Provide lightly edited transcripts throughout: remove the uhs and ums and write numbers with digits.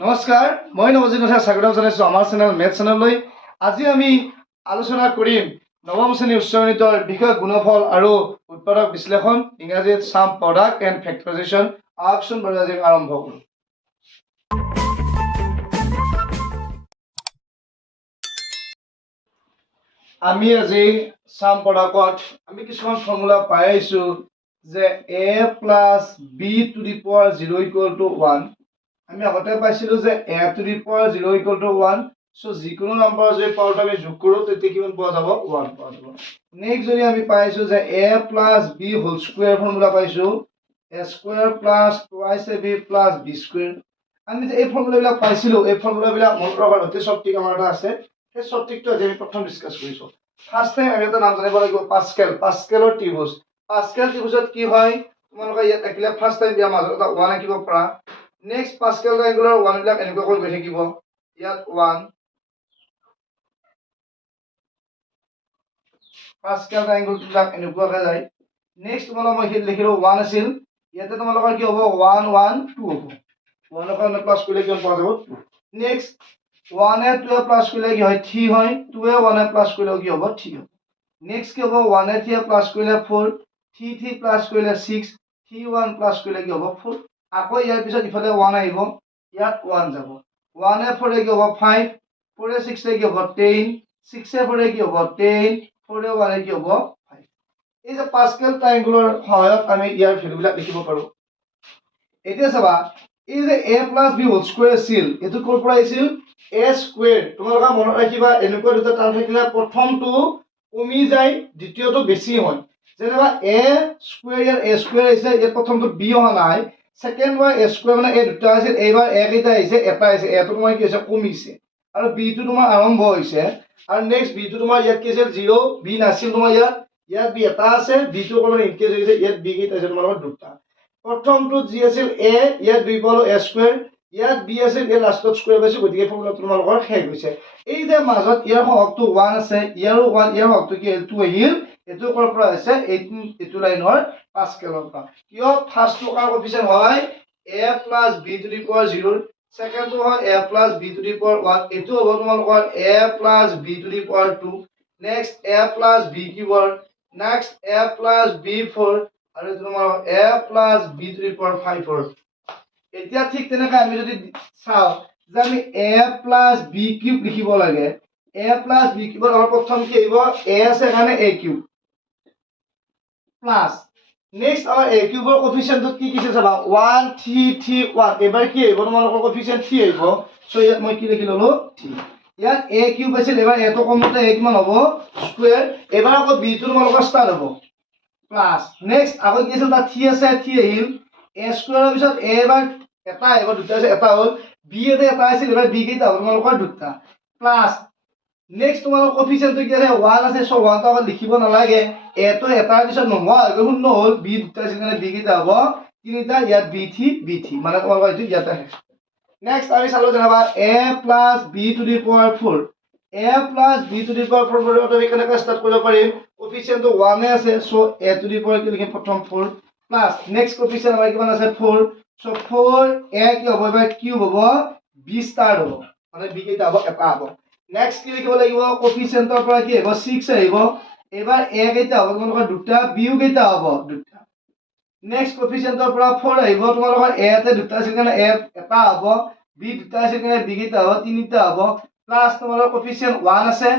নমস্কাৰ, মই নৱজিৎ নাথে স্বাগতম জনাইছোঁ আমাৰ চেনেল মেথ চেনেললৈ। আজি আমি আলোচনা কৰিম নৱম শ্ৰেণী উচ্চ গণিতৰ বিষয় গুণফল আৰু উৎপাদক বিশ্লেষণ, ইংৰাজীত সাম প্ৰডাক্ট এণ্ড ফেক্টৰাইজেশ্যন। আহকচোন বাৰু আজি আৰম্ভ কৰোঁ। আমি আজি সাম প্ৰডাক্টত আমি কিছুমান ফৰ্মুলা পাই আহিছোঁ যে a plus b to the power 0 equal to 1। আমি আগতে পাইছিলো যে a two the power 0 equal to 1। So যিকোনো নাম্বাৰ যদি পাৱাৰটো আমি যোগ কৰোঁ তেতিয়া কিমান পোৱা যাব? 1 পোৱা যাব। নেক্সট যদি আমি পাইছো যে a plus b whole square formula পাইছো a square plus twice ab plus b square. আমি যে এই ফৰ্মুলাবিলাক পাইছিলো, এই ফৰ্মুলাবিলাক মনত ৰখাৰ অতি সঠিক আমাৰ এটা আছে। সেই সঠিকটো আজি আমি প্ৰথম ডিসকাস কৰিছো। ফাৰ্স্ট টাইম আমি এটা নাম জানিব লাগিব, পাস্কেল। পাস্কেলৰ ত্ৰিভুজ। পাস্কেল ত্ৰিভুজত কি হয় তোমালোকে ইয়াত দেখিলে ফাৰ্স্ট টাইম দিয়া মাজত এটা 1 আঁকিব পাৰা। নেক্সট পাস্কেল ট্ৰায়াঙ্গুলাৰ 1 বিলাক এনেকৈ গৈ থাকিব। ইয়াত 1 পাস্কেল ট্ৰায়াঙ্গল বিলাক এনেকুৱাকৈ যায়। নেক্সট তোমালোক মই হিল লিখিলো 1 আছিল, ইয়াতে তোমালোকৰ কি হ'ব 1 1 2 হ'ব। 1 ৰ পৰা প্লাস কৰিলে কিমান পোৱা যাব? 2। নেক্সট 1 এ 2 এ প্লাস কৰিলে কি হয়? 3 হয়। 2 এ 1 এ প্লাস কৰিলে কি হ'ব? 3 হ'ব। নেক্সট কি হ'ব? 1 এ 3 এ প্লাস কৰিলে 4, 3 3 প্লাস কৰিলে 6, 3 1 প্লাস কৰিলে কি হ'ব? 4। আকৌ ইয়াৰ পিছত ইফালে 1 আহিব, ইয়াত 1 যাব। 1 এ 4 এ কি হ'ব? 5, 4 এ 6 এ কি হ'ব? 10, 6 এ 4 এ কি হ'ব? 10, 4 এ 1 এ কি হ'ব? 5। এই যে পাস্কেল ট্ৰায়াঙ্গুলাৰ সহায়ত আমি ইয়াৰ ভ্যালুবিলাক লিখিব পাৰো। এতিয়া চাবা এই যে a plus b whole square আছিল, এটো কৰ পৰা আহিছিল? a square. তোমালোকে মনত ৰাখিবা এনেকুৱা দুটা টাৰ্ম থাকিলে প্ৰথমটো কমি যায়, দ্বিতীয়টো বেছি হয়। যেনেবা a square, year a square আহিছে, ইয়াৰ প্ৰথমটো b অহা নাই। সেকেন্ড বাৰ a স্কয়াৰ মানে a দুটা আছিল, এইবাৰ a কেইটা আহিছে? এটা আহিছে। a টো তোমাৰ কি হৈছে? কমিছে। আৰু b টো তোমাৰ আৰম্ভ হৈছে। আৰু নেক্সট b টো তোমাৰ ইয়াত কি আছিল? 0, b নাছিল তোমাৰ ইয়াত। ইয়াত b এটা আছে, b টো অকমান ইনক্ৰিজ হৈছে, ইয়াত b কেইটা আছে তোমাৰ দুটা। প্ৰথমটো যি আছিল a, ইয়াত 2 পালো a স্কয়াৰ, ইয়াত b আছিল, এই লাষ্টত স্কয়াৰ পাইছো, গতিকে ফৰ্মুলা তোমালোকৰ শেষ হৈছে। এই যে মাজত ইয়াৰ সহগটো 1 আছে, ইয়াৰো 1, ইয়াৰ সহগটো কি 2 আহিল, এটো কৰ পৰা আছে? এইটো লাইনৰ পাস্কেলৰ পৰা। কিয় ফাৰ্স্টটো কাৰ কোএফিচিয়েন্ট হয়? a plus b to the power 0, সেকেন্ডটো হয় a plus b to the power 1, এটো হ'ব তোমালোকৰ a plus b to the power 2, next a plus b কিউবৰ, নেক্সট a প্লাস b4, আৰু এটো তোমাৰ a plus b to the power 5। এতিয়া ঠিক তেনেকৈ আমি যদি চাও যে আমি a প্লাস b কিউব লিখিব লাগে, a প্লাস b কিউবৰ আমাৰ প্ৰথম কি আহিব? a আছে কাৰণে a কিউব প্লাস নেক্সট আমাৰ a কিউবৰ কোএফিচিয়েন্টত কি কিছে চাবা 1 3 3 1, এবাৰ কি আহিব? তোমালোকৰ কোএফিচিয়েন্ট 3 আহিব। সো ইয়াত মই কি লিখি ললো? 3। ইয়াত a কিউব আছিল, এবাৰ a টো কমতে a কিমান হ'ব? স্কয়াৰ। এবাৰ আকৌ b টো তোমালোকৰ স্টাৰ্ট হ'ব প্লাস। নেক্সট আকৌ কি আছিল? তাত 3 আছে, 3 আহিল। a স্কয়াৰৰ পিছত a এবাৰ এটা আহিব, দুটা আছে, এটা হ'ল। b এটা আছিল, এবাৰ b কেইটা হ'ল? তোমালোকৰ দুটা প্লাস। নেক্সট তোমালোকৰ কোএফিচিয়েন্টটো কি আছে? 1 আছে, সো 1 টো আকৌ লিখিব নালাগে। a টো এটাৰ পিছত নোহোৱা হৈ গ'ল, শূন্য হ'ল। b দুটা আছিল কাৰণে b কেইটা হ'ব? তিনিটা। ইয়াত b3 মানে তোমালোকৰ এইটো ইয়াতে শেষ। নেক্সট আমি চালো যেনেবা a plus b to the power 4, a plus b to the power 4 বৰ্ডত আমি কেনেকৈ স্টাৰ্ট কৰিব পাৰিম? কোএফিচিয়েন্টটো 1 এ আছে, so a two the power কি লিখিম? প্ৰথম 4 প্লাস নেক্সট কোএফিচিয়েন্ট আমাৰ কিমান আছে? 4, সো 4 a কি হ'ব? এবাৰ কিউব হ'ব, b স্টাৰ হ'ব, মানে b কেইটা হ'ব? এটা হ'ব। নেক্সট কি লিখিব লাগিব? কোএফিচিয়েন্টৰ পৰা কি আহিব? 6 আহিব। এবাৰ a কেইটা হ'ব? তোমালোকৰ দুটা, b কেইটা হ'ব? দুটা। নেক্সট কোএফিচিয়েন্টৰ পৰা 4 আহিব, তোমালোকৰ a তে দুটা আছিল কাৰণে a এটা হ'ব, b দুটা আছিল কাৰণে b কেইটা হ'ব? তিনিটা হ'ব। প্লাস তোমালোকৰ কোএফিচিয়েন্ট 1 আছে,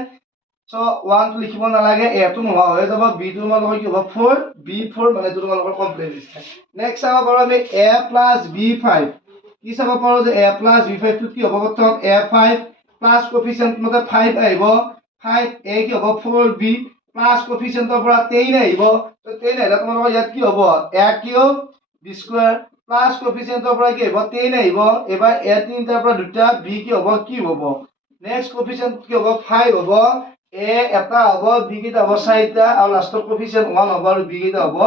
সো 1 টো লিখিব নালাগে, a টো নোহোৱা হৈ যাব, b টো তোমালোকৰ কি হ'ব? 4, b4 মানে এইটো তোমালোকৰ কমপ্লিট হৈছে। নেক্সট চাব পাৰো আমি a প্লাস b5। কি চাব পাৰো যে a প্লাস b5 টো কি হ'ব? প্ৰথম a5 প্লাস কোএফিচিয়েন্ট মতে 5 আহিব, 5 a কি হ'ব? 4b প্লাস কোএফিচিয়েন্টৰ পৰা 10 আহিব, তো 10 আহিলে তোমালোকৰ ইয়াত কি হ'ব? a cube b square plus কোএফিচিয়েন্টৰ পৰা কি আহিব? 10 আহিব। এবাৰ a তিনিটাৰ পৰা দুটা, b কি হ'ব? কিউব হ'ব। নেক্সট কোএফিচিয়েন্ট কি হ'ব? 5 হ'ব, a এটা হ'ব, b কেইটা হ'ব? 4টা, আৰু লাষ্টৰ কোএফিচিয়েন্ট 1 হ'ব, আৰু b কেইটা হ'ব?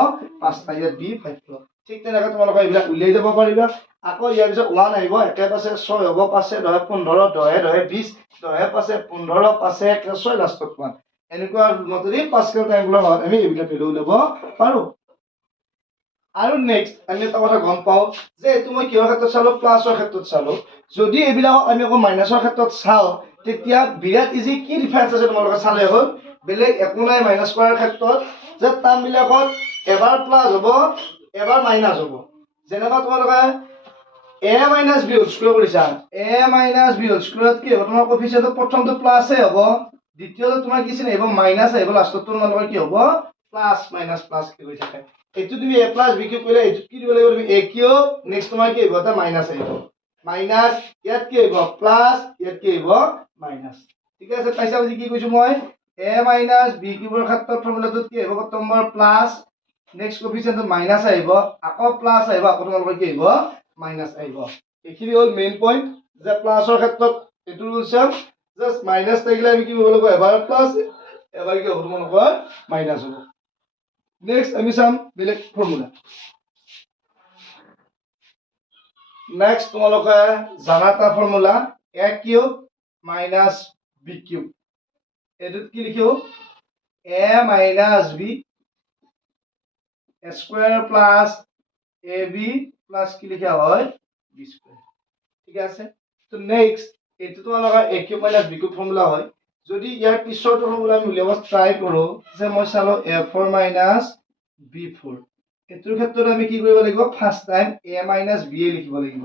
5টা। ইয়াত b5 হ'ব। ঠিক তেনেকৈ তোমালোকে এইবিলাক উলিয়াই যাব পাৰিবা। আকৌ ইয়াৰ পিছত 1 আহিব, একে পাছে 6 হ'ব, 5 এ 10 15, 10 এ 20, 10 এ 5 15, 5 এ 6, লাষ্টত 1। এনেকুৱা মতেদি পাস্কেল ট্ৰায়াঙ্গুলাৰ হয় আমি এইবিলাক ভ্যালু উলিয়াব পাৰো। আৰু নেক্সট আমি এটা কথা গম পাওঁ যে এইটো মই কিহৰ ক্ষেত্ৰত চালো প্লাছৰ ক্ষেত্ৰত চালো যদি এইবিলাকক আমি আকৌ মাইনাছৰ ক্ষেত্ৰত চাওঁ তেতিয়া বিৰাট ইজি কি ডিফাৰেন্স আছে তোমালোকে চালে হ'ল বেলেগ একো নাই মাইনাছ কৰাৰ ক্ষেত্ৰত যে টাৰ্মবিলাকত এবাৰ প্লাছ হ'ব এবাৰ মাইনাছ হ'ব যেনেকুৱা তোমালোকে a minus b whole square কৰিছা a minus b whole square কি হ'ব তোমাৰ কোফিচিয়েন্ট প্ৰথমটো প্লাসে হ'ব দ্বিতীয়টো তোমাৰ কি চিন আহিব মাইনাস আহিব লাষ্টত তোমালোকৰ কি হ'ব প্লাস মাইনাস প্লাস কি হৈ থাকে এইটো তুমি a plus b কিউব কৰিলে এইটো কি দিব লাগিব তুমি a কিউব নেক্সট তোমাৰ কি হ'ব এটা মাইনাস আহিব মাইনাস ইয়াত কি আহিব প্লাস ইয়াত কি আহিব মাইনাস ঠিক আছে পাইছা বুজি কি কৈছো মই a minus b কিউবৰ ক্ষেত্ৰত ফৰ্মুলাটোত কি আহিব প্ৰথম নম্বৰ প্লাস নেক্সট কোফিচিয়েন্টত মাইনাস আহিব আকৌ প্লাস আহিব আকৌ তোমালোকৰ কি আহিব মাইনাস আহিব এইখিনি হল মেইন পইণ্ট যে প্লাসৰ ক্ষেত্ৰত এইটো ৰুল চেম জাস্ট মাইনাস থাকিলে আমি কি কৰিব লাগিব এবাৰ প্লাস এবাৰ কি হ'ব তোমালোকৰ মাইনাস হ'ব নেক্সট আমি চাম বেলেগ ফৰ্মুলা নেক্সট তোমালোকে জানা এটা formula a cube minus b cube এটোত কি লিখিও a minus b square plus ab plus কি লিখা হয় b স্কয়ার ঠিক আছে তো নেক্সট এটো তোমালোকে a cube minus b cube formula হয় যদি ইয়াৰ পিছৰ ফৰ্মুলা আমি উলিয়াব ট্ৰাই কৰো যে মই চালো a4 মাইনাস b4 এটোৰ ক্ষেত্ৰত আমি কি কৰিব লাগিব first time a minus b লিখিব লাগিব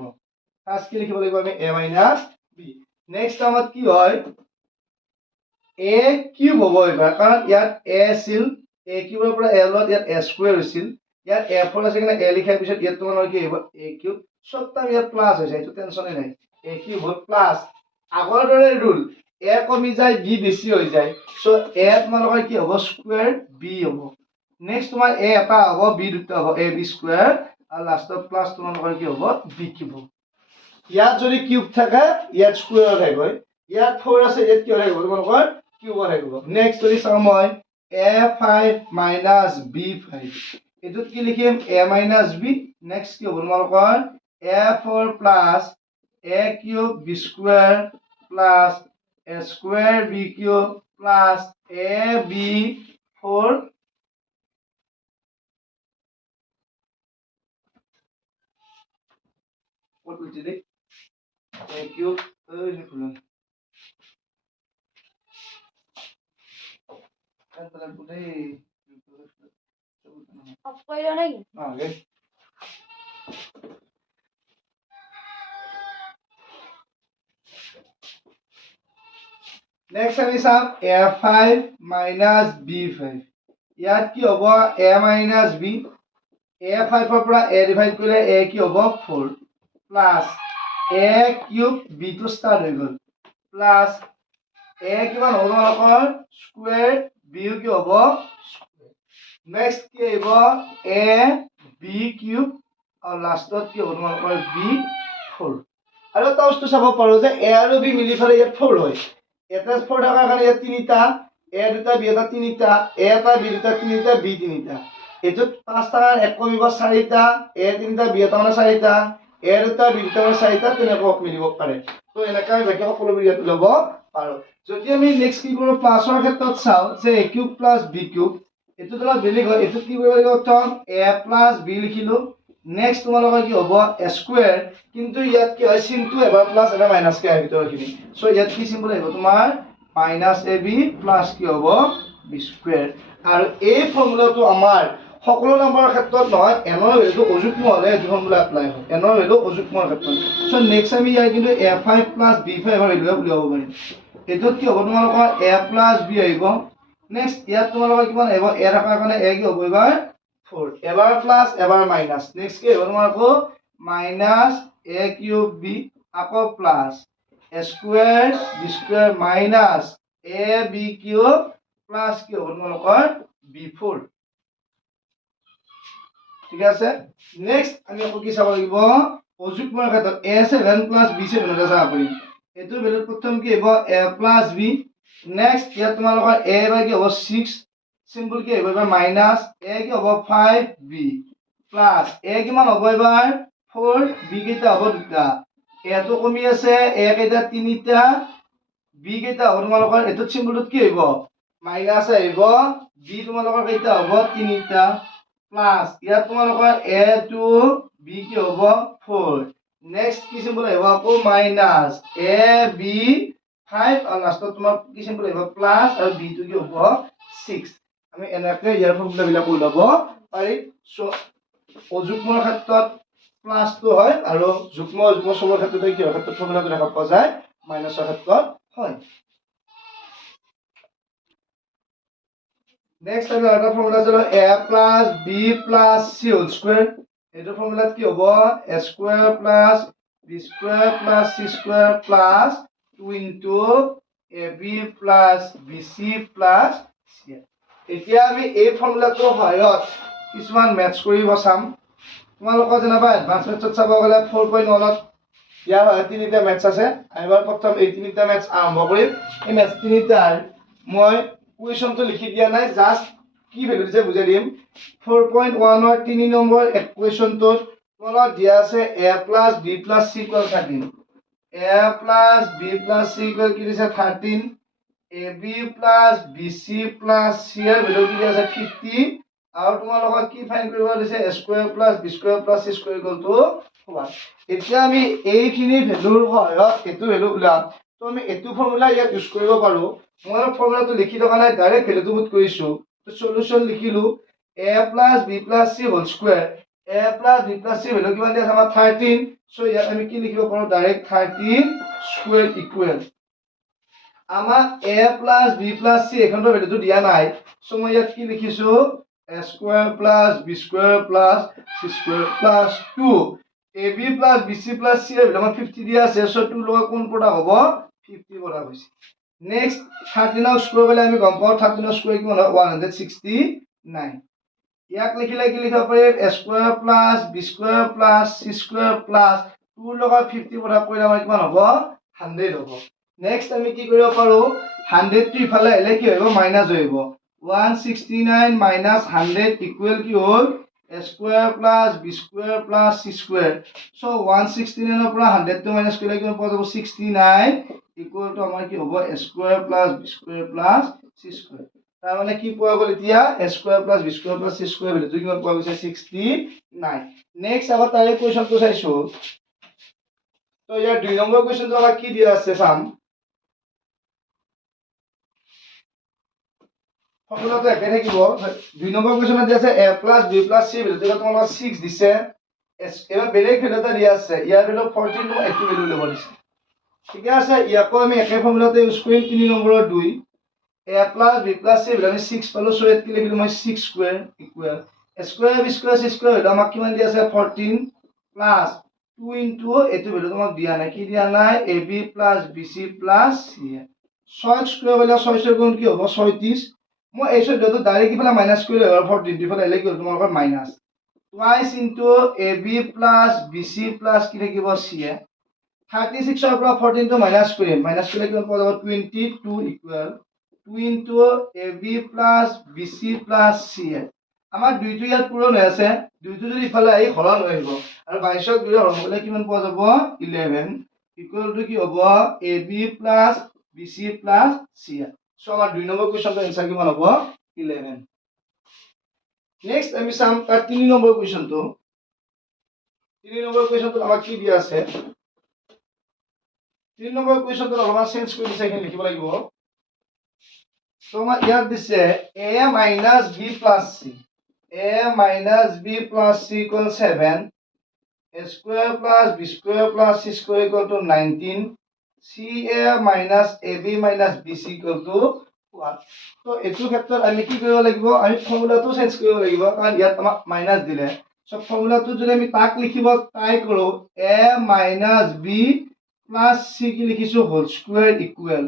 ফার্স্ট কি লিখিব লাগিব আমি a মাইনাস b নেক্সট টাইমত কি হয় a কিউব হ'ব এবাৰ কাৰণ ইয়াত a আছিল a কিউবৰ পৰা a লগত ইয়াত a স্কয়াৰ হৈছিল ইয়াত a4 আছে কিনে a লিখাৰ পিছত ইয়াত তোমাৰ কি হ'ব a কিউব সব টাইম ইয়াত প্লাস হৈ যায় তো টেনচনে নাই a কিউব হ'ল প্লাস আগৰ দৰে ৰুল a কমি যায় b বেছি হৈ যায় সো a তোমালোকৰ কি হ'ব স্কয়াৰ b হ'ব নেক্সট তোমাৰ a এটা হ'ব b দুটা হ'ব a b স্কয়াৰ আৰু লাষ্টত প্লাস তোমালোকৰ কি হ'ব b কিউব হ'ব ইয়াত যদি কিউব থাকে ইয়াত স্কয়াৰ থাকিব ইয়াত 4 আছে ইয়াত কি থাকিব তোমালোকৰ কিউব থাকিব নেক্সট যদি চাও মই a5 minus b5 এটোত কি লিখিম a minus b নেক্সট কি হ'ব তোমালোকৰ a4 plus a cube b square plus a square b cube plus ab4 what will it be a cube Off করে নাকি okay next আমি চাম a5 minus b5 ইয়াত কি হ'ব a minus b a5 ৰ পৰা a ডিভাইড কৰিলে a কি হ'ব 4 প্লাস a কিউব b টো স্টার্ট হৈ গ'ল প্লাস a কিমান হ'ব তোমালোকৰ স্কয়াৰ b কি হ'ব নেক্সট কি আহিব a b কিউব আৰু লাষ্টত কি হ'ব তোমালোকৰ b4 আৰু এটা বস্তু চাব পাৰো যে a আৰু b মিলি ফালে ইয়াত 4 হয় এটা 4 থাকাৰ কাৰণে ইয়াত তিনিটা a দুটা b এটা তিনিটা a এটা b দুটা তিনিটা b তিনিটা এটোত 5 টাকাৰ এক কমিব 4টা a তিনিটা b এটা মানে 4টা a দুটা b দুটা মানে 4টা তেনেকৈ মিলিব পাৰে তো এনেকৈ বাকি সকলো ইয়াত ল'ব পাৰো যদি আমি নেক্সট কি কৰো প্লাছৰ ক্ষেত্ৰত চাও যে a cube plus b cube এটো তোলা বেলেগ হয় এটো কি কৰিব লাগিব তম a plus b লিখিলো নেক্সট তোমালোকৰ কি হ'ব a স্কয়াৰ কিন্তু ইয়াত কি হয় চিনটো এবাৰ প্লাস এবাৰ মাইনাস কে আহিব ভিতৰখিনি সো ইয়াত কি চিম্বল আহিব তোমাৰ মাইনাস ab প্লাস কি হ'ব b স্কয়াৰ আৰু এই ফৰ্মুলাটো আমাৰ সকলো নম্বৰৰ ক্ষেত্ৰত নহয় এনৰ ভ্যালুটো অযুগ্ম হলে এই ফৰ্মুলা এপ্লাই হয় এনৰ ভ্যালু অযুগ্মৰ ক্ষেত্ৰত সো নেক্সট আমি ইয়াৰ কিন্তু a5 plus b5 এৰ ভ্যালু উলিয়াব পাৰিম এটোত কি হ'ব তোমালোকৰ a plus b আহিব নেক্সট ইয়াত তোমালোকৰ কিমান আহিব a ৰাখাৰ কাৰণে a কি হ'ব এবাৰ 4 এবাৰ প্লাস এবাৰ মাইনাস নেক্সট কি হ'ব তোমালোকৰ মাইনাস a কিউব b আকৌ plus a square b square minus a b cube plus কি হ'ব তোমালোকৰ b4 ঠিক আছে নেক্সট আমি আকৌ কি চাব লাগিব অযুগ্মৰ ক্ষেত্ৰত a7 plus b7 এটা চাব পাৰিম এটো ভ্যালু প্ৰথম কি হ'ব a plus b নেক্সট ইয়াত তোমালোকৰ a বাই কি হ'ব 6 সিম্বল কি হ'ব এবাৰ মাইনাস a কি হ'ব 5b প্লাস a কিমান হ'ব এবাৰ 4 b কেইটা হ'ব দুটা a তো কমি আছে a কেইটা তিনিটা b কেইটা হ'ব তোমালোকৰ এটো সিম্বলত কি হ'ব মাইনাস আহিব b তোমালোকৰ কেইটা হ'ব তিনিটা প্লাস ইয়াত তোমালোকৰ a to b কি হ'ব 4 নেক্সট কি সিম্বল আহিব আকৌ মাইনাস a b 5 আৰু লাষ্টত তোমাৰ কি সিম্বল আহিব প্লাস আৰু b টো কি হ'ব 6 আমি এনেকৈ ইয়াৰ ফৰ্মুলা বিলাক ওলাব পাৰি সো অযুগ্মৰ ক্ষেত্ৰত প্লাস টো হয় আৰু যুগ্ম অযুগ্ম সবৰ ক্ষেত্ৰতে কি হয় ক্ষেত্ৰত ফৰ্মুলাটো দেখা পোৱা যায় মাইনাসৰ ক্ষেত্ৰত হয় নেক্সট আমি এটা ফৰ্মুলা চালো a plus b plus c whole square এইটো ফৰ্মুলাত কি হ'ব a square plus b square plus c square plus 2 into ab plus bc plus c এতিয়া আমি এই ফৰ্মুলাটোৰ সহায়ত কিছুমান মেথছ কৰিব চাম তোমালোকৰ যেনেবা এডভান্স মেথছত চাব গ'লে 4.1 ত ইয়াৰ হয় তিনিটা মেথছ আছে এবাৰ প্ৰথম এই তিনিটা মেথছ আৰম্ভ কৰিম এই মেথছ তিনিটাৰ মই কুৱেশ্যনটো লিখি দিয়া নাই জাস্ট কি ভ্যালু দিছে বুজাই দিম 4.1 ৰ 3 নম্বৰ ইকুৱেশ্যনটোত তলত দিয়া আছে a plus b plus c equal 13 a plus b plus c equal কি দিছে 13 ab plus bc plus c এর ভ্যালু কি দিয়া আছে 50 আৰু তোমালোকক কি ফাইন্ড কৰিব দিছে a square plus b square plus c square equal to 1 এতিয়া আমি এইখিনি ভ্যালুৰ সহায়ত এটো ভ্যালু উলাম তো আমি এটো ফৰ্মুলা ইয়াত ইউজ কৰিব পাৰো মই ফৰ্মুলাটো লিখি থকা নাই ডাইৰেক্ট ভ্যালুটো পুট কৰিছো তো সলিউশন লিখিলো a plus b plus c whole square a plus b plus c value কিমান দিয়া আছে আমাৰ 13 সো ইয়াত আমি কি লিখিব পাৰো ডাইৰেক্ট 13 স্কয়াৰ ইকুৱেল আমাৰ a plus b plus c এখনৰ ভ্যালুটো দিয়া নাই সো মই ইয়াত কি লিখিছো a square plus b square plus c square plus 2 ab plus bc plus c এর ভ্যালু আমাৰ 50 দিয়া আছে সো 2 লগত কোন প্ৰডাক্ট হ'ব 50 প্ৰডাক্ট হৈছে নেক্সট 13 স্কয়াৰ বলে আমি গম পাও 13 স্কয়াৰ কি হয় 169 ইয়াক লিখিলে কি লিখা পাৰি a square plus b square plus c square plus 2 লগত 50 প্ৰডাক্ট কৰিলে আমাৰ কিমান হ'ব 100 হ'ব নেক্সট আমি কি কৰিব পাৰো 100 টো ইফালে আহিলে কি হ'ব মাইনাস হইব 169 minus 100 equal কি হল a square plus b square plus c square so 169 ৰ পৰা 100 টো মাইনাস কৰিলে কিমান পোৱা যাব 69 equal to আমাৰ কি হ'ব a square plus b square plus c square তাৰ মানে কি পোৱা গ'ল এতিয়া a square plus b square plus c square value কিমান পোৱা গৈছে 69 নেক্সট আবাৰ তাৰে কোৱেশ্চনটো চাইছো তো ইয়াৰ 2 নম্বৰ কোৱেশ্চনটো আমাক কি দিয়া আছে চাম ফৰ্মুলাটো একে থাকিব 2 নম্বৰ কোৱেশ্চনত দিয়া আছে a plus b plus c value তোমালোক 6 দিছে এবাৰ বেলেগ ভ্যালু এটা দিয়া আছে ইয়াৰ ভ্যালু 14 টো একটো ভ্যালু ল'ব দিছে ঠিক আছে ইয়াকো আমি একে ফৰ্মুলাতে ইউজ কৰিম 3 নম্বৰৰ 2 a plus b plus c value আমি 6 পালো সো ইয়াত কি লিখিলো মই 6 square equal a square b square c square value আমাক কিমান দিয়া আছে 14 প্লাস 2 into এটো ভ্যালু তোমাক দিয়া নাই কি দিয়া নাই ab plus bc plus c 6 square বলে 6 গুণ কি হ'ব 36 মই এই শব্দটো ডাইৰেক্ট ইফালে মাইনাস কৰিলে হ'ব 14 ইফালে আহিলে কি হ'ব তোমালোকৰ minus twice into ab plus bc plus কি থাকিব c 36 ৰ পৰা 14 টো মাইনাস কৰিম মাইনাস কৰিলে কিমান পোৱা যাব 22 equal 2 into ab plus bc plus c আমাৰ দুইটো ইয়াত পূৰণ হৈ আছে দুইটো যদি ইফালে আহি হৰণ হৈ আহিব আৰু 22 ক 2 হৰণ কৰিলে কিমান পোৱা যাব 11 ইকুয়াল টু কি হ'ব ab plus bc plus c so আমাৰ 2 নম্বৰ কোৱেশ্চনটোৰ আনসাৰ কিমান হ'ব 11 নেক্সট আমি চাম তাৰ 3 নম্বৰ কোৱেশ্চনটো 3 নম্বৰ কোৱেশ্চনটো আমাক কি দিয়া আছে 3 নম্বৰ কোৱেশ্চনটো অলপমান চেঞ্জ কৰি দিছে এখানে লিখিব লাগিব তো আমাৰ ইয়াত দিছে a minus b plus c a minus b plus c equal 7 a square plus b square plus c square equal to 19 ca minus ab minus bc equal to 1 তো এটো ক্ষেত্ৰত আমি কি কৰিব লাগিব আমি ফৰ্মুলাটো চেঞ্জ কৰিব লাগিব কাৰণ ইয়াত আমাক মাইনাস দিলে সো ফৰ্মুলাটো যদি আমি তাক লিখিব ট্ৰাই কৰো a minus b plus c কি লিখিছো হোল স্কয়াৰ ইকুয়াল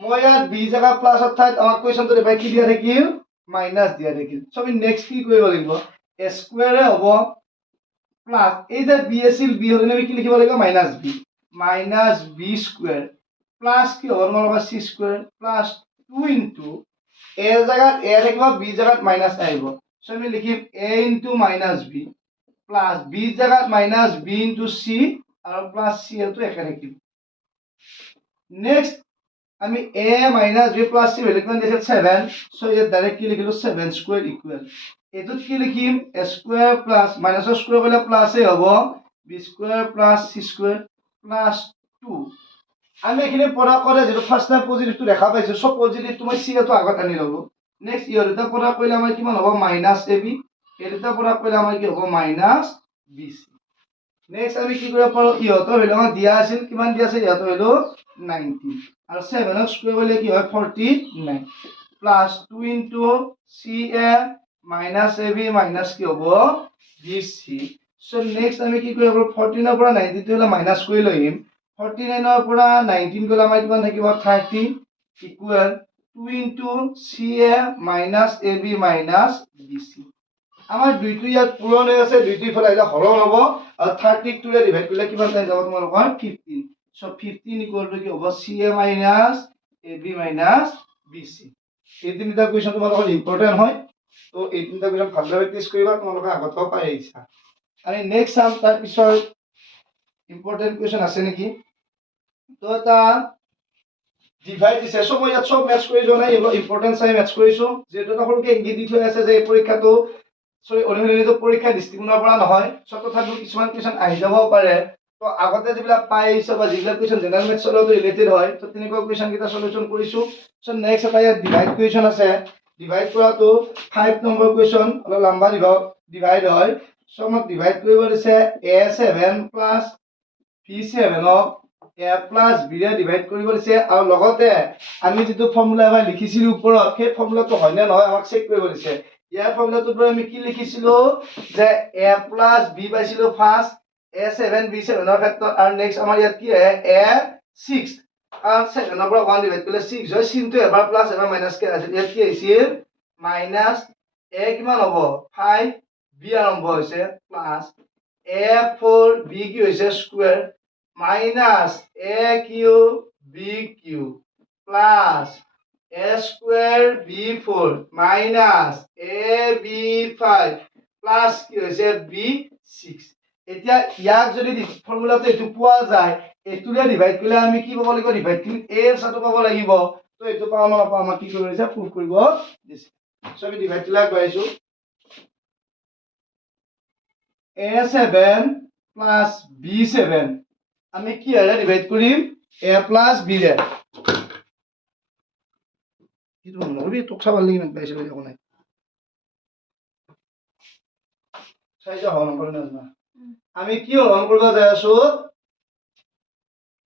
মই ইয়াত b জায়গা প্লাস অৰ্থাৎ আমাক কোৱেশ্চনটো দেখাই কি দিয়া থাকিল মাইনাস দিয়া থাকিল সো আমি নেক্সট কি কৰিব লাগিব a স্কয়ার হ'ব প্লাস এই যে b আছিল b হলে আমি কি লিখিব লাগিব মাইনাস b স্কয়ার প্লাস কি হ'ব আমাৰ c square plus 2 into a জায়গাত a থাকিব b জায়গাত মাইনাস আহিব সো আমি লিখিম a into minus b plus b জায়গাত মাইনাস b into c আৰু প্লাস c এটো একে থাকিব নেক্সট আমি a minus b plus c value কিমান দিছে 7 সো ইয়াত ডাইৰেক্ট কি লিখিলো 7 স্কয়াৰ ইকুয়াল এটোত কি লিখিম a স্কয়াৰ প্লাস মাইনাসৰ স্কয়াৰ কৰিলে প্লাসে হ'ব b square plus c square plus 2 আমি এখানে পড়া করে যেটো ফার্স্ট টাইম পজিটিভটো দেখা পাইছো সব পজিটিভ তুমি c টো আগত আনি লব নেক্সট ইয়ৰ দুটা পড়া কৰিলে আমাৰ কিমান হ'ব -ab এই দুটা পড়া কৰিলে আমাৰ কি হ'ব -bc নেক্সট আমি কি কৰিব পাৰো ইহতৰ হলো আমাক দিয়া আছিল কিমান দিয়া আছে ইহতৰ হলো 19 আৰু 7 ৰ স্কয়াৰ কৰিলে কি হয় 49 plus 2 into ca minus ab minus কি হ'ব bc সো নেক্সট আমি কি কৰিব 14 ৰ পৰা 19 টো হলে মাইনাস কৰি লইম 49 ৰ পৰা 19 গলে আমাৰ কিমান থাকিব 30 equal 2 into ca minus ab minus bc আমাৰ দুইটো ইয়াত পূৰণ হৈ আছে দুইটো ইফালে আহিলে হৰণ হ'ব আৰু 30 টোৰে ডিভাইড কৰিলে কিমান টাইম যাব তোমালোকৰ 15 সো 15 ইকুৱেল টু কি হ'ব ca minus ab minus bc এই তিনিটা কোৱেশ্চন তোমালোকৰ ইম্পৰ্টেন্ট হয় তো এই তিনিটা কোৱেশ্চন ভালদৰে প্ৰেক্টিছ কৰিবা তোমালোকে আগত পাই আহিছা আমি নেক্সট চাম তাৰ পিছৰ ইম্পৰ্টেন্ট কোৱেশ্চন আছে নেকি তো এটা ডিভাইড দিছে সব ইয়াত সব ম্যাচ কৰি যোৱা নাই এইবোৰ ইম্পৰ্টেন্ট চাই ম্যাচ কৰিছো যেটো এটা সৰুকে ইংগিত দি থৈ আছে যে এই পৰীক্ষাটো সৰি অনুসন্ধানীটো পৰীক্ষা দৃষ্টিকোণৰ পৰা নহয় সব তথাপিও কিছুমান কোৱেশ্চন আহি যাব পাৰে তো আগতে যিবিলাক পাই আহিছে বা যিবিলাক কোৱেশ্চন জেনাৰেল মেথছৰ লগত ৰিলেটেড হয় তো তেনেকুৱা কোৱেশ্চন কিটা সলিউশন কৰিছো সো নেক্সট এটা ইয়াত ডিভাইড কোৱেশ্চন আছে ডিভাইড কৰাটো 5 নম্বৰ কোৱেশ্চন অলপ লম্বা ডিভাইড হয় সো আমাক ডিভাইড কৰিব দিছে a7 প্লাস b7 ক a প্লাস b ৰে ডিভাইড কৰিব দিছে আৰু লগতে আমি যেটো ফৰ্মুলা এবাৰ লিখিছিলো ওপৰত সেই ফৰ্মুলাটো হয় নে নহয় আমাক চেক কৰিব দিছে ইয়াৰ ফৰ্মুলাটোৰ পৰা আমি কি লিখিছিলো যে a প্লাস b পাইছিলো ফাৰ্স্ট a7 b7 ৰ ক্ষেত্ৰত আৰু নেক্সট আমাৰ ইয়াত কি হয় a6 আৰ 7 ৰ পৰা 1 ডিভাইড কৰিলে 6 হয় চিনটো এবাৰ প্লাস এবাৰ মাইনাস কে আছে ইয়াত কি আহিছিল মাইনাস a কিমান হ'ব 5 b আৰম্ভ হৈছে প্লাস a4 b কি হৈছে square minus a cube b cube plus a square b4 minus ab5 plus কি হৈছে b6 এতিয়া ইয়াক যদি ফৰ্মুলাটো এটো পোৱা যায় এটোৰে ডিভাইড কৰিলে আমি কি পাব লাগিব ডিভাইড কৰি a এর সাথে পাব লাগিব তো এটো পাও না পাও আমাক কি কৰিছে প্ৰুফ কৰিব দিছে সো আমি ডিভাইড বিলাক পাইছো a7 plus b7 আমি কি আৰে ডিভাইড কৰিম a plus b ৰে কি তো নবি তো চাবাল লাগি মান পাইছে দেখো নাই সাইজা হন করে না আমি কি হরণ কৰিব যাই আছো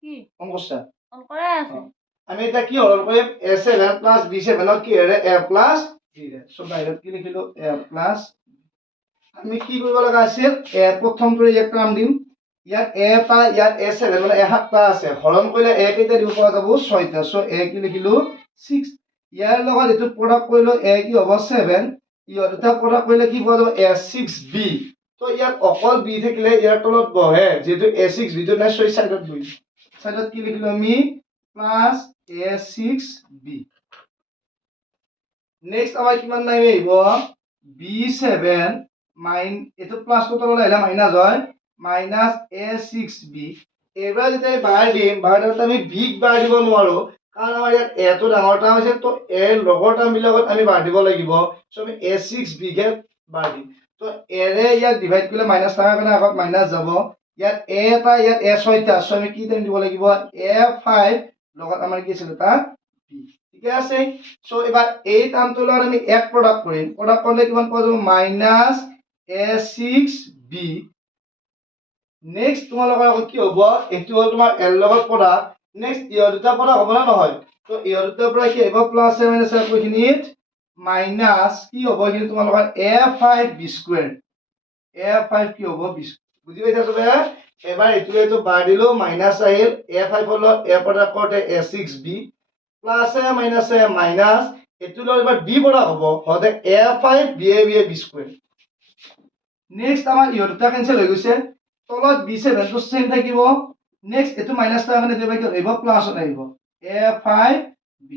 কি অংকটা অংকৰে আছে আমি এটা কি হৰণ কৰিম a7 plus b7 ৰ কি হৰে a plus b ৰে সো ডাইৰেক্ট কি লিখিলো a plus আমি কি কৰিব লগা আছিল a প্ৰথমটো এক টাৰ্ম দিম ইয়াত a টা ইয়াত a7 মানে a সাতটা আছে হৰণ কৰিলে a কেইটা দিব পৰা যাব 6টা সো a কি লিখিলো 6 ইয়াৰ লগত এটো প্ৰডাক্ট কৰিলো a কি হ'ব 7 ইয়াৰ দুটা প্ৰডাক্ট কৰিলে কি পোৱা যাব a6b তো ইয়াত অকল b থাকিলে ইয়াৰ তলত বহে যেটো a6b তো নাই 6 সাইডত বহি সাইডত কি লিখিলো আমি প্লাস a6b নেক্সট আমাৰ কিমান নাই আহিব b7 মাইন এটো প্লাস টো তললৈ আহিলে মাইনাস হয় মাইনাস a6b এবাৰ যেতিয়া বাৰ দিম বাৰত আমি b বাৰ দিব নোৱাৰো কাৰণ আমাৰ ইয়াত a টো ডাঙৰ টাৰ্ম আছে তো a লগৰ টাৰ্ম বিলাকত আমি বাৰ দিব লাগিব সো আমি a6b কে বাৰ দিম তো a ৰে ইয়াত ডিভাইড কৰিলে মাইনাস থাকাৰ কাৰণে আগত মাইনাস যাব ইয়াত a টা ইয়াত a6 টা সো আমি কি টাইম দিব লাগিব a5 লগত আমাৰ কি আছিল তা b ঠিক আছে সো এবাৰ এই টাৰ্মটো লগত আমি এক প্ৰডাক্ট কৰিম প্ৰডাক্ট কৰিলে কিমান পোৱা যাব মাইনাস a6b নেক্সট তোমালোকৰ আকৌ কি হ'ব এটো হ'ল তোমাৰ l লগত প্ৰডাক্ট নেক্সট ইয়ৰ দুটা প্ৰডাক্ট হ'ব না নহয় তো ইয়ৰ দুটাৰ পৰা কি আহিব প্লাস a মাইনাস a কোখিনিত মাইনাস কি হ'ব কিন্তু তোমালোকৰ a5b স্কয়াৰ a5 কি হ'ব 20 বুজি পাইছা সবে এবাৰ এটো বাৰ দিলো মাইনাস আহিল a5 হল a প্ৰডাক্ট কৰতে a6b প্লাস a মাইনাস এটো লৈ এবাৰ b প্ৰডাক্ট হ'ব হতে a5b b স্কয়াৰ নেক্সট আমাৰ ইয়ৰ দুটা কেনসেল হৈ গৈছে তলত b7 টো সেম থাকিব নেক্সট এটো মাইনাস টা মানে দেবা কি আহিব প্লাস আহিব a5b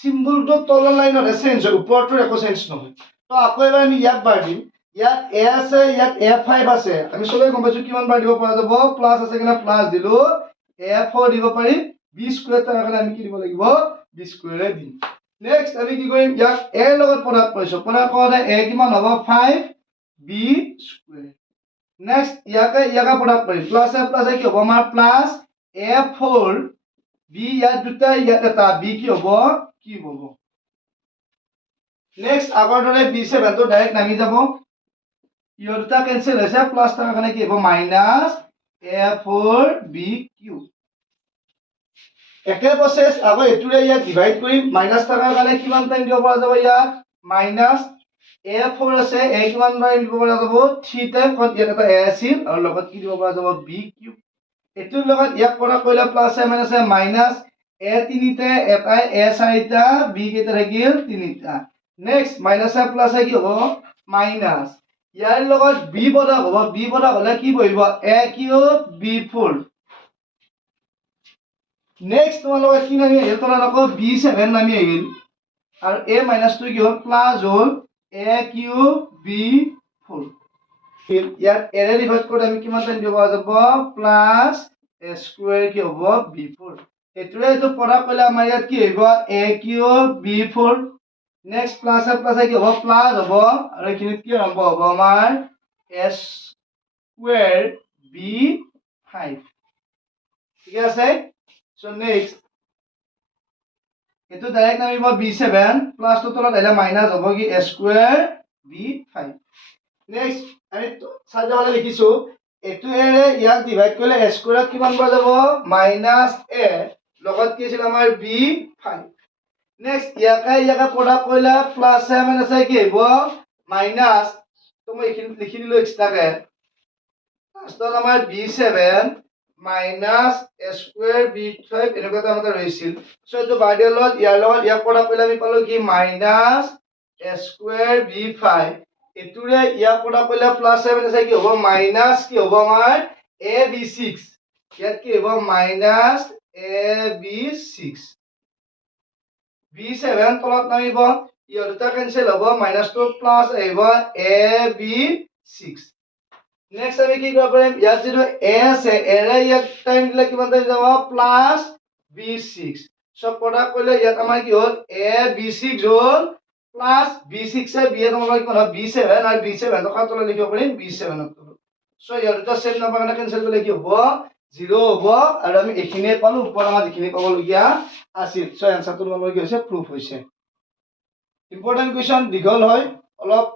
সিম্বলটো তলৰ লাইনত চেঞ্জ হয় ওপৰটো একো চেঞ্জ নহয় তো আকৌ এবাৰ আমি ইয়াত বাৰ দিম ইয়াত a আছে ইয়াত a5 আছে আমি সবে গম পাইছো কিমান বাৰ দিব পৰা যাব প্লাস আছে কিনা প্লাস দিলো a4 দিব পাৰি b স্কয়াৰ তাৰ কাৰণে আমি কি দিব লাগিব b স্কয়াৰ দিম নেক্সট আমি কি কৰিম ইয়াক a লগত প্ৰডাক্ট কৰিছো প্ৰডাক্ট কৰোতে a কিমান হ'ব 5b স্কুৱেৰ নেক্সট ইয়াকে প্ৰডাক্ট কৰিম প্লাস এ কি হ'ব আমাৰ প্লাস a4 b ইয়াত দুটা ইয়াত এটা b কি হ'ব কিউব হ'ব নেক্সট আগৰ দৰে b7 টো ডাইৰেক্ট নামি যাব ইহত দুটা কেনসেল হৈছে প্লাস তাৰ কাৰণে কি হ'ব মাইনাস a4b কিউব একে প্ৰসেস আকৌ এটুৰে ইয়াক ডিভাইড কৰিম মাইনাস থাকাৰ কাৰণে কিমান টাইম দিব পৰা যাব ইয়াক মাইনাস a4 আছে a কিমান টাইম দিব পৰা যাব 3 টাইম কত ইয়াত এটা a আছিল আৰু লগত কি দিব পৰা যাব b কিউব এটুৰ লগত ইয়াক পৰা কইলা plus A minus A minus a 3 তে এটা a 4 টা b কেইটা থাকিল 3 টা next minus A plus a কি হ'ব মাইনাস ইয়াৰ লগত b প্ৰডাক্ট হ'ব b প্ৰডাক্ট হলে কি বহিব a কিউব b4 নেক্সট তোমালোকে কি নামি আহিল তলত আকৌ b7 নামি আহিল আৰু a মাইনাস 2 কি হ'ল প্লাস হ'ল a কিউব b4 ইয়াত a ৰে ডিভাইড কৰি আমি কিমান টাইম দিব যাব প্লাস a স্কয়াৰ কি হ'ব b4 এটোৰে এটো প্ৰডাক্ট কৰিলে আমাৰ ইয়াত কি হ'ব a cube b4 next plus a কি হ'ব প্লাস হ'ব আৰু এখিনিত কি হ'ব আমাৰ a স্কয়াৰ b5 ঠিক আছে So next, itu direct nami bo b7 plus to tolat ada minus hobo ki a square b5. Next, ami saja wala likhisu. Etu ere yak divide kole a square kiman pa jabo minus a logot ki asil amar b5. Next, yaka product koila plus a minus a ki hobo minus to moi likhi dilu extra ke. Asto amar b7 minus a square b5 এনেকুৱা এটা আমাদেৰ ৰৈছিল so এটো বাইডেলত ইয়াৰ লগত ইয়াক পৰা কইলা আমি পালো কি minus a square b5 এটুৰে ইয়াক পৰা কইলা প্লাস 7 আছে কি হ'ব মাইনাস কি হ'ব আমাৰ ab6 ইয়াত কি হ'ব minus ab6 b7 তলত নামিব ইয়া দুটা কেনসেল হ'ব minus to প্লাস আহিব ab6 Next আমি কি কৰিব পাৰিম ইয়াত যেটো a আছে a ৰে ইয়াক টাইম দিলে কিমান টাইম যাব প্লাস b6 সব প্ৰডাক্ট কৰিলে ইয়াত আমাৰ কি হ'ল a b6 হ'ল প্লাস b6 এ b এর তোমাৰ কি হ'ব b7 আৰু b7 তো কাটলে লিখিব পাৰিম b7 সো ইয়াৰ দুটা সেম নাম্বাৰ কাৰণে কেনসেল কৰিলে কি হ'ব 0 হ'ব আৰু আমি এখিনিয়ে পালো ওপৰ আমাৰ এখিনি পাব লগিয়া আছিল সো আনসাৰটো তোমাৰ কি হৈছে প্ৰুফ হৈছে ইম্পৰ্টেন্ট কোৱেশ্চন দীঘল হয় অলপ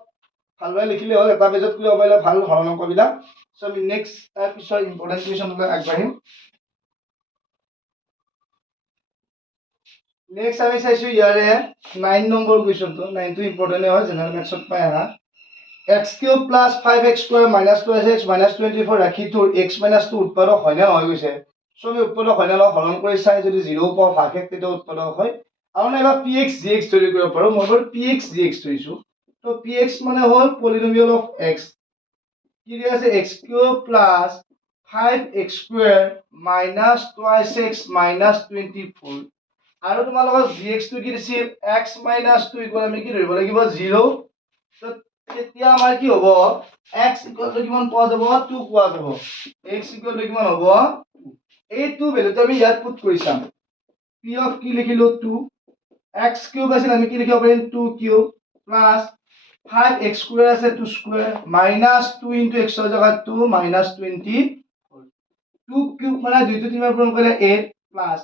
ভালভাবে লিখিলে হল এটা পেজত কৰিব পাৰিলে ভাল হৰণ অংকবিলাক সো আমি নেক্সট তাৰ পিছৰ ইম্পৰ্টেন্ট কোৱেশ্চনলৈ আগবাঢ়িম নেক্সট আমি চাইছো ইয়াৰে 9 নম্বৰ কোৱেশ্চনটো 9 টো ইম্পৰ্টেন্ট হয় জেনাৰেল ম্যাথছত পাই আহা x³ + 5x² - 2x - 24 ৰাখি তোৰ x - 2 উৎপাদক হয় না হৈ গৈছে সো আমি উৎপাদক হয় না হৰণ কৰি চাই যদি 0 পাও ভাগেক তেটো উৎপাদক হয় আৰু নাইবা px dx ধৰি কৰিব পাৰো মই px dx ধৰিছো তো px মানে হল polynomial of x কি দিয়া আছে x³ + 5x² - 2x - 24 আৰু তোমালোকৰ dx টো কি দিছিল x - 2 ইকুয়াল আমি কি ধৰিব লাগিব 0 তো তেতিয়া আমাৰ কি হ'ব x ইকুয়াল কিমান পোৱা যাব 2 পোৱা যাব x ইকুয়াল কিমান হ'ব এই 2 ভ্যালুটো আমি ইয়াত পুট কৰি চাম p অফ কি লিখিলো 2 x³ আছিল আমি কি লিখিব পাৰিম 2³ প্লাস 5x² আছে 2 স্কয়ার minus 2 into x এর জায়গা 2 minus 24 2³ মানে 2 টো 3 পূরণ কৰিলে 8 প্লাস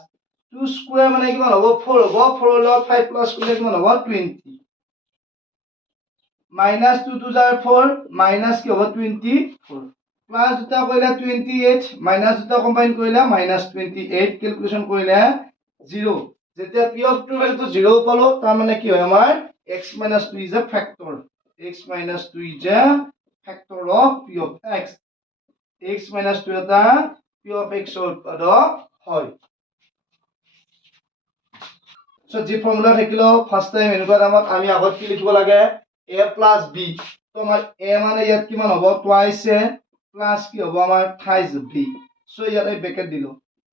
2 স্কয়াৰ মানে কিমান হ'ব 4 হ'ব 4 ৰ লগত 5 প্লাস কৰিলে কিমান হ'ব 20 minus 2 to 4 minus কি হ'ব 24 প্লাস দুটা কৰিলে 28 minus দুটা কম্বাইন কৰিলে minus 28 ক্যালকুলেশন কৰিলে 0 যেতিয়া p of 2 ভ্যালুটো 0 পালো তাৰ মানে কি হয় আমাৰ x minus 2 is a factor x minus 2 is a factor of p of x x minus 2 এটা p of x ৰ উৎপাদক হয় সো যি ফৰ্মুলা থাকিলো ফাৰ্স্ট টাইম এনেকুৱা আমাক আমি আগত কি লিখিব লাগে a plus b তো আমাৰ a মানে ইয়াত কিমান হ'ব টুৱাইস a প্লাস কি হ'ব আমাৰ থাইস b সো ইয়াতে ব্ৰেকেট দিলো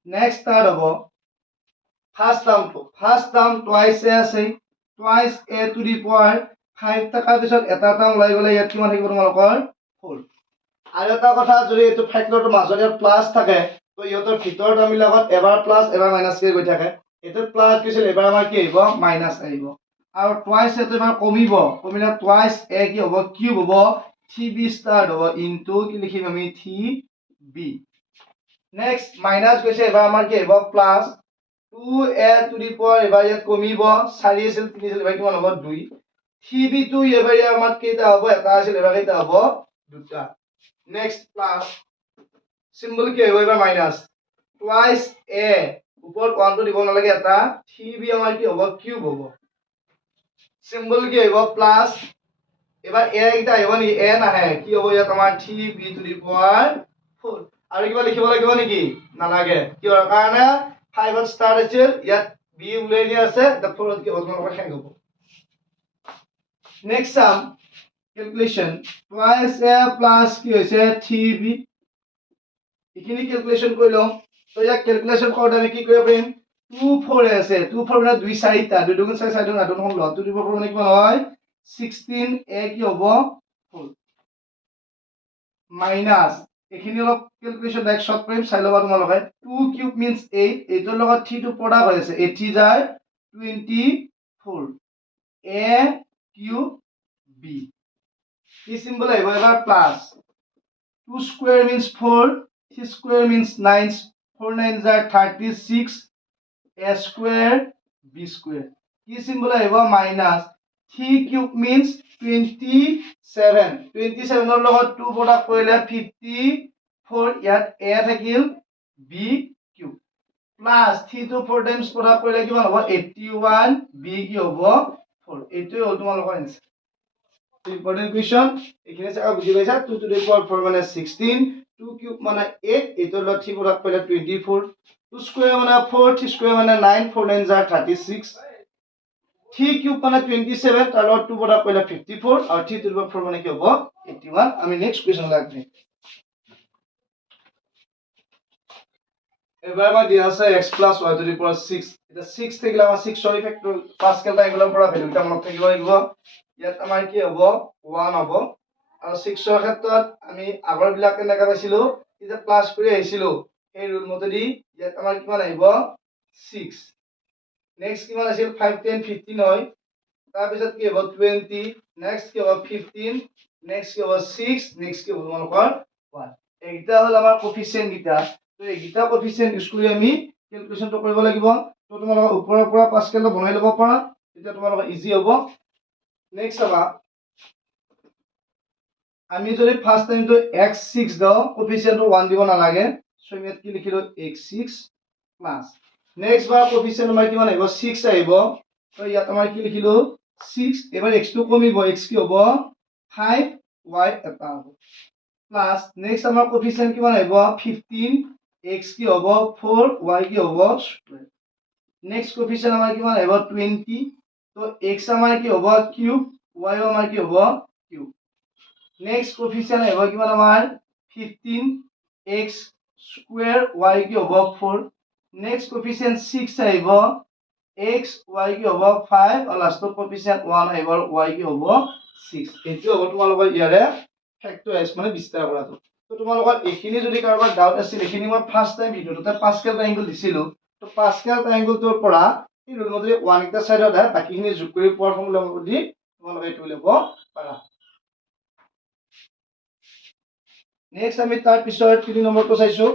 নেক্সট স্টাৰ্ট হ'ব ফাৰ্স্ট টাৰ্ম টুৱাইস a আছে twice a two the power 5 টাকাৰ পিছত এটা টাৰ্ম ওলাই গলে ইয়াত কিমান থাকিব তোমালোকৰ 4 আৰু এটা কথা যদি এটো ফ্যাক্টৰটো মাজত প্লাস থাকে তো ইহতৰ ভিতৰ টাৰ্মবিলাকত এবাৰ প্লাস এবাৰ মাইনাস কৰি গৈ থাকে এটা প্লাস কৈছিল এবাৰ আমাৰ কি আহিব মাইনাস আহিব আৰু টুৱাইস এটো এবাৰ কমিব কমিলে টুৱাইস a কি হ'ব কিউব হ'ব 3b স্টার হ'ব ইনটু কি লিখিম আমি 3b নেক্সট মাইনাস কৈছে এবাৰ আমাৰ কি আহিব plus 2a two the power এবাৰ ইয়াত কমিব 4 আছিল 3 আছিল এবাৰ কিমান হ'ব 2 3b টো এবাৰ আমাৰ কেইটা হ'ব এটা আছিল এবাৰ কেইটা হ'ব দুটা নেক্সট প্লাস সিম্বল কি হ'ব এবাৰ মাইনাস টুৱাইস a উপৰ 1 টো দিব নালাগে এটা 3b আমাৰ কি হ'ব কিউব হ'ব সিম্বল কি হ'ব প্লাস এবাৰ a এটা আহিব নেকি a নাহে কি হ'ব ইয়াত আমাৰ 3b টু দি পাৱাৰ 4 আৰু কিবা লিখিব লাগিব নেকি নালাগে কিহৰ কাৰণে 5 ত স্টার্ট আছিল ইয়াত b উলাই দিয়া আছে the 4 ত কি হ'ব তোমালোকৰ শেষ হ'ব next sum calculation twice a plus কি হৈছে 3b ইখিনি ক্যালকুলেশন কৰি লম তো ইয়াক ক্যালকুলেশন কৰোঁতে আমি কি কৰিব পাৰিম 2 4 আছে 2 4 মানে 2 4টা 2 দুগুণ 4 4 দুগুণ 8 দুগুণ 16 2 দিব পাৰো মানে কিমান হয় 16 a কি হ'ব 4 মাইনাস এখিনি অলপ ক্যালকুলেশন ডাইরেক্ট শর্ট কৰিম চাই লবা তোমালোকে 2 কিউব মিন্স 8 এইটোৰ লগত 3 টো প্ৰডাক্ট হৈ আছে 80 যায় 24 a কিউব b এই সিম্বল আহিব এবাৰ plus 2 square means 4 3 square means 9 4 9 are 36 a square b square কি সিম্বল আহিব মাইনাস 3 cube means 27 27 ৰ লগত 2 প্ৰডাক্ট কৰিলে 54 ইয়াত a থাকিল b cube plus 3 to 4 Times product কৰিলে কিমান হ'ব 81 b কি হ'ব 4 এইটোই হ'ল তোমালোকৰ আনসার ইম্পর্টেন্ট কোয়েশ্চন এখানে চাকা বুঝি পাইছা 2 to the power 4 মানে 16 2 কিউব মানে 8 এটোৰ লগত 3 প্ৰডাক্ট কৰিলে 24 2 স্কয়ার মানে 4 3 স্কয়ার মানে 9 4 9 are 36 3 কিউব মানে 27 তাৰ লগত 2 প্ৰডাক্ট কৰিলে 54 আৰু 3 to the power 4 মানে কি হ'ব 81 আমি নেক্সট কোয়েশ্চন লাগবে এবাৰ মই দিয়া আছে x plus y to the power 6 এটা 6 থাকিলে আমাৰ 6 সৰি ফেক্টৰ পাস্কেল ট্ৰায়াঙ্গলৰ পৰা ভ্যালুটা মনত থাকিব লাগিব ইয়াত আমাৰ কি হ'ব 1 হ'ব আৰু 6 ৰ ক্ষেত্ৰত আমি আগৰ বিলাক কেনেকা পাইছিলো এই যে প্লাস কৰি আহিছিলো এই ৰুল মতেদি ইয়াত আমাৰ কিমান আহিব 6 নেক্সট কিমান আছিল 5 10 15 হয় তাৰ পিছত কি হ'ব 20 নেক্সট কি হ'ব 15 নেক্সট কি হ'ব 6 নেক্সট কি হ'ব তোমালোকৰ 1 এইটা হল আমাৰ কোফিচিয়েন্ট গিটা তো এই গিটা কোফিচিয়েন্ট ইউজ কৰি আমি ক্যালকুলেশনটো কৰিব লাগিব তো তোমালোকৰ ওপৰৰ পৰা পাস্কেলটো বনাই ল'ব পাৰা এটা তোমালোকৰ ইজি হ'ব নেক্সট আবা আমি যদি ফার্স্ট টাইম তো x6 দাও কোফিচিয়েন্টটো 1 দিব না লাগে সো আমি কি লিখিলো x6 প্লাস নেক্সট বাৰ কোফিচিয়েন্ট আমাৰ কিমান আহিব 6 আহিব তো ইয়াত আমাৰ কি লিখিলো 6 এবাৰ x টো কমিব x কি হ'ব 5 y এটা হ'ব প্লাস নেক্সট আমাৰ কোফিচিয়েন্ট কিমান আহিব 15 x কি হ'ব 4 y কি হ'ব স্কয়ার নেক্সট কোফিচিয়েন্ট আমাৰ কিমান আহিব 20 তো x আমাৰ কি হ'ব কিউব y আমাৰ কি হ'ব কিউব নেক্সট কোফিচিয়েন্ট আহিব কিমান আমাৰ 15 x স্কয়ার y কি হ'ব 4 নেক্সট কোফিচিয়েন্ট 6 আহিব x y কি হ'ব 5 আৰু লাষ্টৰ কোফিচিয়েন্ট 1 আহিব y কি হ'ব 6 এইটো হ'ব তোমালোকৰ ইয়াৰে ফেক্টৰাইজ মানে বিস্তাৰ কৰাটো তো তোমালোকৰ এখিনি যদি কাৰোবাৰ ডাউট আছিল এখিনি মই ফাৰ্স্ট টাইম ভিডিওতে পাস্কেল ট্ৰায়াঙ্গল দিছিলো তো পাস্কেল ট্ৰায়াঙ্গলটোৰ পৰা এই ৰুল মতে 1 এটা সাইডত আছে বাকিখিনি যোগ কৰি পোৱাৰ ফৰ্মুলা দি তোমালোকে এইটো ল'ব পাৰা নেক্সট আমি তাৰ পিছত 3 নম্বৰটো চাইছো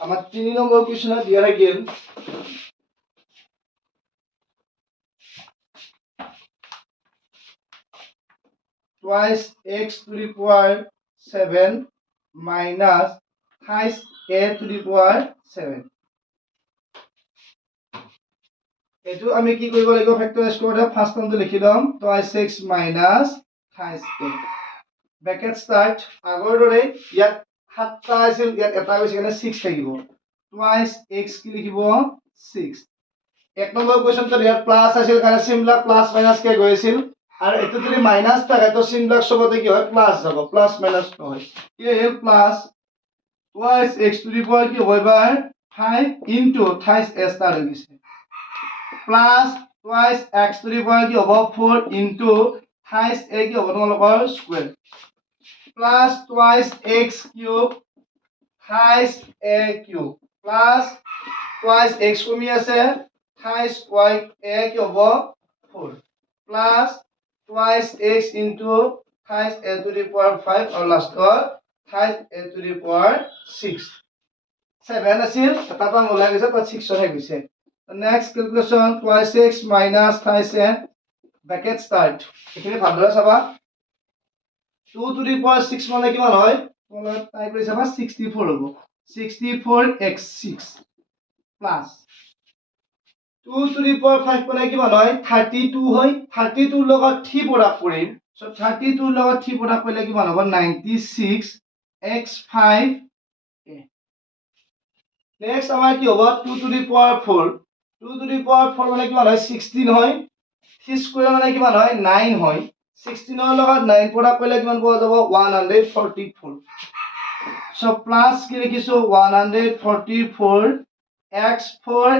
আমার 3 নম্বর কোশ্চেন দিয়া রাখেন twice x to the power 7 minus thrice a to the power 7 এটো আমি কি কৰিব লাগিব ফেক্টৰাইজ কৰোতে ফাৰ্স্ট টাৰ্মটো লিখি লম twice x minus thrice a bracket start আগৰ দৰে ইয়াত 7টা আছিল ইয়াত এটা হৈছে কাৰণে 6 থাকিব twice x কি লিখিব 6 এক নম্বৰ কোৱেশ্চনটো ইয়াত প্লাস আছিল কাৰণে সিম্বল প্লাস মাইনাস কে গৈছিল আৰু এটো যদি মাইনাস থাকে তো সিম্বল সবতে কি হয় প্লাস যাব প্লাস মাইনাস হয় কি হল plus twice x to the power কি হয় by 5 into thrice a star হৈ গৈছে plus twice x to the power কি হ'ব 4 into হাইয়েষ্ট a কি হ'ব তোমালোকৰ square plus twice x cube highest a cube plus twice x কমি আছে হাইয়েষ্ট y a কি হ'ব 4 plus twice x into highest a two the power 5 আৰু লাষ্টত highest a two the power 6 7 আছিল এটা টাৰ্ম ওলাই গৈছে তাত 6 হৈ গৈছে next calculation twice x minus highest a bracket start এখিনি ভালদৰে চাবা 2 to the power 6 মানে কিমান হয় তোমালোকে টাইপ কৰি চাবা 64 হ'ব 64x6 plus 2 to the power 5 মানে কিমান হয় 32 হয় 32 লগত 3 প্ৰডাক্ট কৰিম সো 32 লগত 3 প্ৰডাক্ট কৰিলে কিমান হ'ব 96x5 নেক্সট আমাৰ কি হ'ব 2 to the power 4 2 to the power 4 মানে কিমান হয় 16 হয় 3 স্কয়াৰ মানে কিমান হয় 9 হয় 16 ৰ লগত 9 প্ৰডাক্ট কৰিলে কিমান পোৱা যাব 144 সো প্লাস কি লিখিছো 144 x4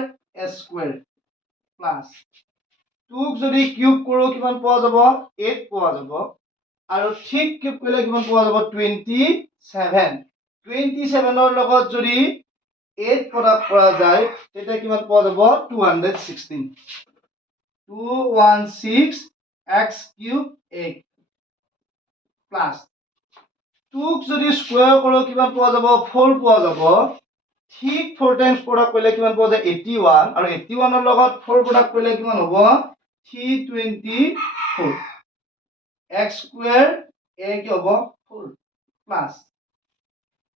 স্কয়াৰ প্লাস 2 যদি কিউব কৰো কিমান পোৱা যাব 8 পোৱা যাব আৰু 3 কিউব কৰিলে কিমান পোৱা যাব 27 ৰ লগত যদি 8 প্ৰডাক্ট কৰা যায় তেতিয়া কিমান পোৱা যাব 216 216 x cube 8 plus 2 যদি স্কয়াৰ কৰো কিমান পোৱা যাব 4 পোৱা যাব ঠিক 4 টাইমছ প্ৰডাক্ট কৰিলে কিমান পোৱা যায় 81 আৰু 81 ৰ লগত 4 প্ৰডাক্ট কৰিলে কিমান হ'ব 324 x স্কয়াৰ a কি হ'ব 4 প্লাস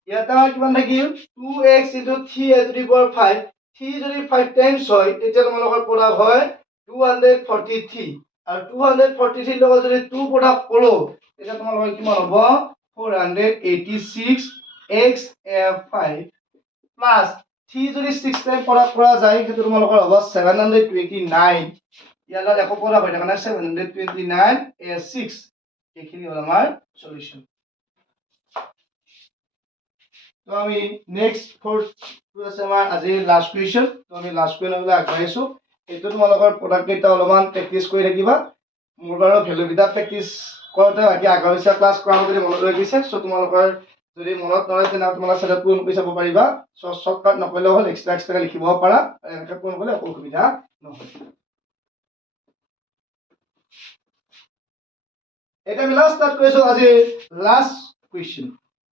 ইয়াত আমাৰ কিমান থাকিল 2x 3a to the power 5 3 যদি 5 টাইমছ হয় তেতিয়া তোমালোকৰ প্ৰডাক্ট হয় 243 আৰু 243 লগত যদি 2 প্ৰডাক্ট কৰো তেতিয়া তোমালোকৰ কিমান হ'ব 486 x5 প্লাস 3 যদি 6 টাইম প্ৰডাক্ট কৰা যায় সেইটো তোমালোকৰ হ'ব 729 ইয়ালৈ একো প্ৰডাক্ট হৈ থকা নাই 729 a6 এইখিনি হ'ল আমাৰ সলিউশন তো আমি নেক্সট ফোৰ্থ টু আছে আমাৰ আজি লাষ্ট কুৱেশ্যন তো আমি লাষ্ট কুৱেশ্যনলৈ আগবাঢ়িছো এইটো তোমালোকৰ প্ৰডাক্ট কেইটা অলপমান প্ৰেক্টিছ কৰি থাকিবা মোৰ বাৰু ভ্যালু কেইটা প্ৰেক্টিছ কৰোতে বাকি আগৰছা ক্লাছ কৰাব যদি মনত ৰৈ গৈছে সো তোমালোকৰ যদি মনত নৰয় তেনে তোমালোকে সেটা পূৰণ কৰি চাব পাৰিবা সো শৰ্টকাট নকৰিলে হ'ল এক্সট্ৰা লিখিব পাৰা এনেকৈ পূৰণ কৰিলে একো অসুবিধা নহয় এটা আমি লাষ্ট স্টাৰ্ট কৰিছো আজি লাষ্ট কুৱেশ্যন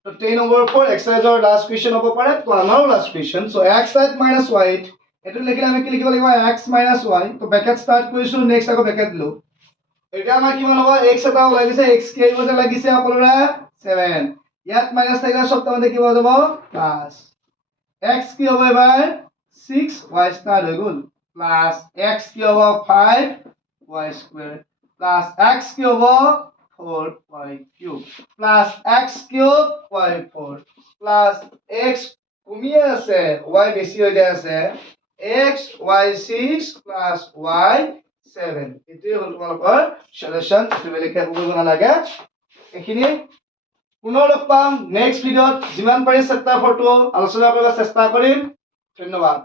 তো 10 over 4 exercise or last question হ'ব পাৰে তো আমাৰ last question so x side minus y এটো লিখিলে আমি কি লিখিব লাগিব x minus y তো ব্র্যাকেট স্টার্ট কৰিছো নেক্সট আকৌ ব্ৰ্যাকেট লো এটা আমাৰ কিমান হ'ব x এটা লাগিছে x কি আহিব যে লাগিছে আপোনারা 7 ইয়াত মাইনাস থাকিলে সব তোমাদের কি হ'ব যাব প্লাস x কি হ'ব এবাৰ 6 y স্টার্ট হৈ গল প্লাস x কি হ'ব 5 y স্কয়ার প্লাস x কি হ'ব 4y cube plus x cube y4 plus x কমিয়ে আছে y বেশি হৈ যায় আছে x y6 plus y7 এটোই হল তোমালোকৰ সলিউশন তুমি লিখা কৰিব নালাগে এখিনি পুনৰ লগ পাম নেক্সট ভিডিওত যিমান পাৰি চেষ্টা ফটো আলোচনা কৰাৰ চেষ্টা কৰিম ধন্যবাদ